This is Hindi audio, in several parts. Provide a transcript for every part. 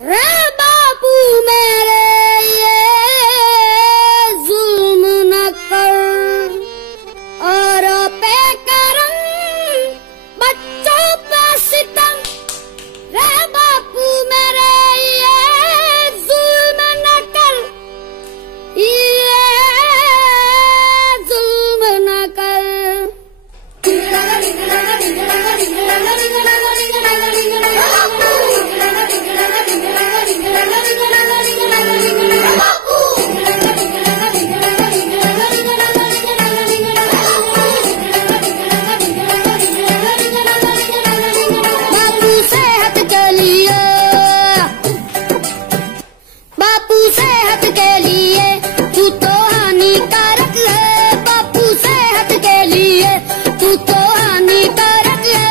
रे बापू मेरे ये जुल्म न कर और पे करम बच्चों पे सितम। रे बापू मेरे ये जुल्म न कर, ये जुल्म न कर। बापू सेहत के लिए तू तो हानिकारक है। बापू सेहत के लिए तू तो हानिकारक है।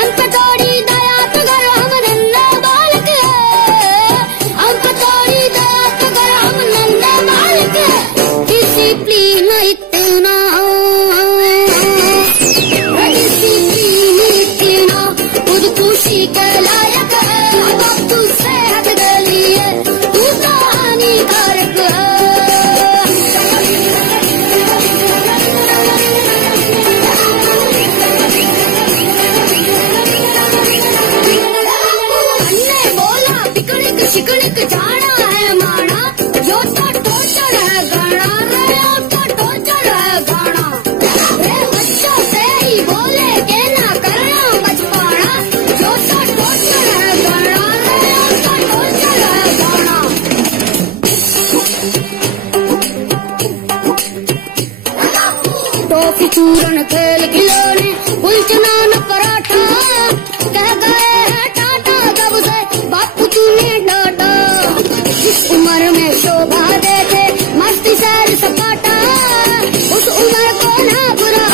अंक तोड़ी दया तो कर हम नन्ना बालक है। अंक तोड़ी दया तो कर हम नन्ना बालक है। डिसिप्लिन इतना, डिसिप्लिन इतना खुदकुशी के लायक है। बापू सेहत के लिए तू तो हानिकारक है। अन्ने बोला पिकनिक शिकनिक जाना है माना, यो तो टोचर है गाना रे, यो तो टोचर है गाना रे। बच्चों से ही बोले के ना करना बचपना, यो तो टोचर है गाना रे, यो तो टोचर है गाना। टॉफी चूरन खेल खिलौने उलझना न पराठा, कह गए हैं टाटा जब से बापू तूने डाटा। इस उम्र में शोभा देते मस्ती सैर सपाटा, उस उम्र को ना बुरा